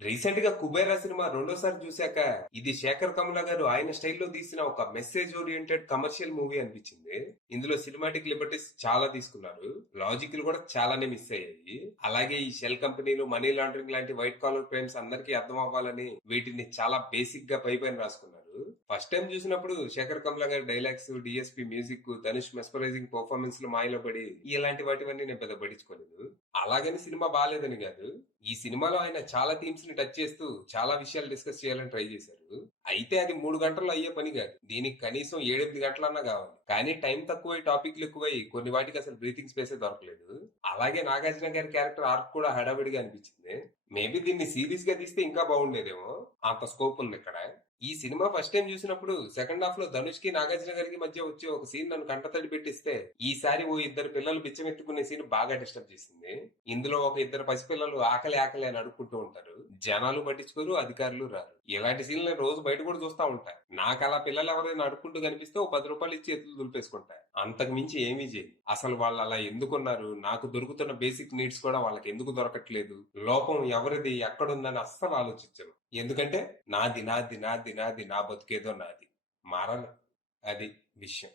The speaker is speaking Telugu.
రీసెంట్ గా కుబేరా సినిమా రెండోసారి చూశాక ఇది శేఖర్ కమల గారు ఆయన స్టైల్లో తీసిన ఒక మెసేజ్ ఓరియంటెడ్ కమర్షియల్ మూవీ అనిపించింది. ఇందులో సినిమాటిక్ లిబర్టీస్ చాలా తీసుకున్నారు, లాజిక్ కూడా చాలానే మిస్ అయ్యాయి. అలాగే ఈ షెల్ కంపెనీలు, మనీ లాండరింగ్ లాంటి వైట్ కాలర్ క్రైమ్స్ అందరికీ అర్థం అవ్వాలని వీటిని చాలా బేసిక్ గా పైన రాసుకున్నారు. ఫస్ట్ టైం చూసినప్పుడు శేఖర్ కమల గారి dialogues, DSP music, Dhanush mesmerising performance లో మాయలో పడి ఇలాంటి వాటివన్నీ నేను పెద్ద పట్టించుకోలేదు. అలాగని సినిమా బాగాలేదని కాదు, ఈ సినిమాలో ఆయన చాలా థీమ్స్ ని టచ్ చేస్తూ చాలా విషయాలు డిస్కస్ చేయాలని ట్రై చేశారు. అయితే అది 3 గంటల్లో అయ్యే పని కాదు, దీనికి కనీసం 7-8 గంటలన్నా కావాలి. కానీ టైం తక్కువై, టాపిక్లు ఎక్కువై కొన్ని వాటికి అసలు బ్రీతింగ్ స్పేసే దొరకలేదు. అలాగే నాగార్జున గారి క్యారెక్టర్ ఆర్క్ కూడా హడావిడిగా అనిపించింది. మేబీ దీన్ని సీరియస్ గా తీస్తే ఇంకా బాగుండేదేమో, అంత స్కోప్ ఉంది ఇక్కడ. ఈ సినిమా ఫస్ట్ టైం చూసినప్పుడు సెకండ్ హాఫ్ లో ధనుష్ కి, నాగార్జున గారికి మధ్య వచ్చే ఒక సీన్ నన్ను కంటతడి పెట్టిస్తే, ఈసారి ఓ ఇద్దరు పిల్లలు బిచ్చమెత్తుకునే సీన్ బాగా డిస్టర్బ్ చేసింది. ఇందులో ఒక ఇద్దరు పసిపిల్లలు ఆకలి ఆకలి అని అడుక్కుంటూ ఉంటారు, జనాలు పట్టించుకోరు, అధికారులు రారు. ఇలాంటి సీన్లు నేను రోజు బయట కూడా చూస్తా ఉంటా. నాకు అలా పిల్లలు ఎవరైనా అడుక్కుంటూ కనిపిస్తే ఓ 10 రూపాయలు ఇచ్చి చేతులు దులిపేసుకుంటా. అంతకు మించి ఏమీ చేయి. అసలు వాళ్ళు అలా ఎందుకున్నారు, నాకు దొరుకుతున్న బేసిక్ నీడ్స్ కూడా వాళ్ళకి ఎందుకు దొరకట్లేదు, లోపం ఎవరిది ఎక్కడుందని అస్సలు ఆలోచించను. ఎందుకంటే నాది నాది నాది నాది, నా బతుకేదో నాది. మారాలి, అది విషయం.